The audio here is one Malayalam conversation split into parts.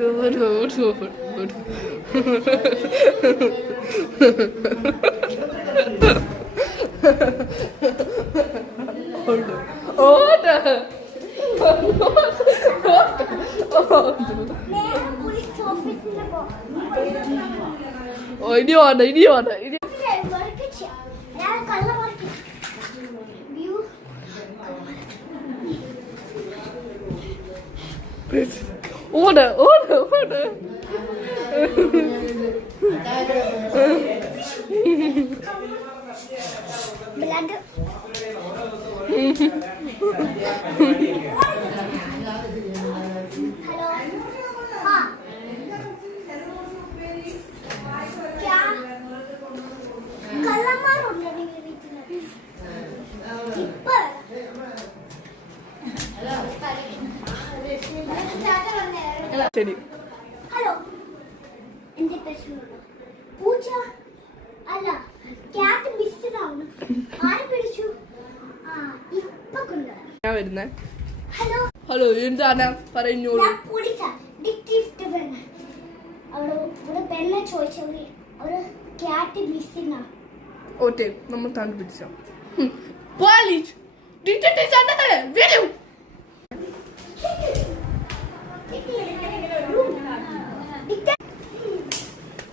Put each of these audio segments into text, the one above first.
Order. Blood. हेलो हाँ क्या कलमार उड़ने टिप्पर ശരി ഹലോ എന്റെ പേര് പൂച്ച അല്ല ക്യാറ്റ് മിസ്റ്റർ ആണ് ആരെ പിടിച്ചു ആ ഇപ്പോ കൊണ്ടുവരാം ഞാൻ വരുന്നേ ഹലോ ഹലോ എന്താണ് പറഞ്ഞോളൂ ഞാൻ പോലീസാ ഡിറ്റക്റ്റീവ് അവിടെ ഒരു പെണ്ണെ ചോദിച്ചത് ഒരു ക്യാറ്റ് മിസ്സിംഗ് ആണ് ഓക്കെ നമ്മൾ കണ്ടുപിടിച്ചോ പോലീസ് ഡിറ്റക്റ്റീവ് അല്ലേ വരൂ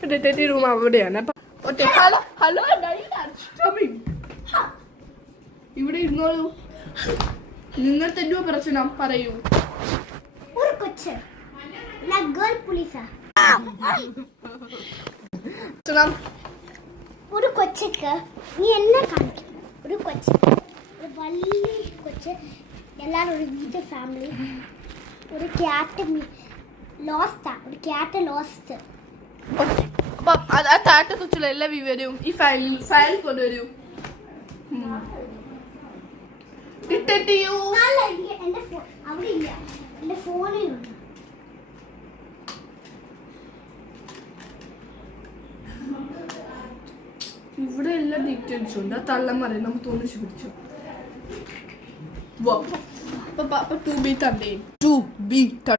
ഡിറ്റക്റ്റീവ് റൂം അവിടെയാണ് ഓക്കെ ഹലോ ഇവിടെ ഇരുന്നോളൂ നിങ്ങൾക്ക് എന്തുവാ പ്രശ്നം പറയൂ ഒരു കൊച്ച് ഞാൻ ഗേൾ പോലീസാ ഒരു കൊച്ചക്ക് നീ എന്നെ കാണിക്കും ഒരു കൊച്ച് ഒരു വലിയ കൊച്ച് എല്ലാവരും ഒരു വീട്ടിൽ ഫാമിലി ഒരു ക്യാറ്റ് ലോസ്റ്റാ ഒരു ക്യാറ്റ് ലോസ്റ്റ് അപ്പം ആ താഴത്തെ കുറിച്ചുള്ള എല്ലാ വിവരവും ഈ ഫയൽ കൊണ്ടുവരൂ എന്റെ അവിടെ ഇല്ല എന്റെ ഫോണിലുണ്ട് ഇവിടെ എല്ലാ ഡീറ്റെയിൽസും ഉണ്ട് ആ തള്ളമാരെ നമുക്ക് ഒന്നിച്ച് പിടിച്ചു ടു ബി തണ്ടേ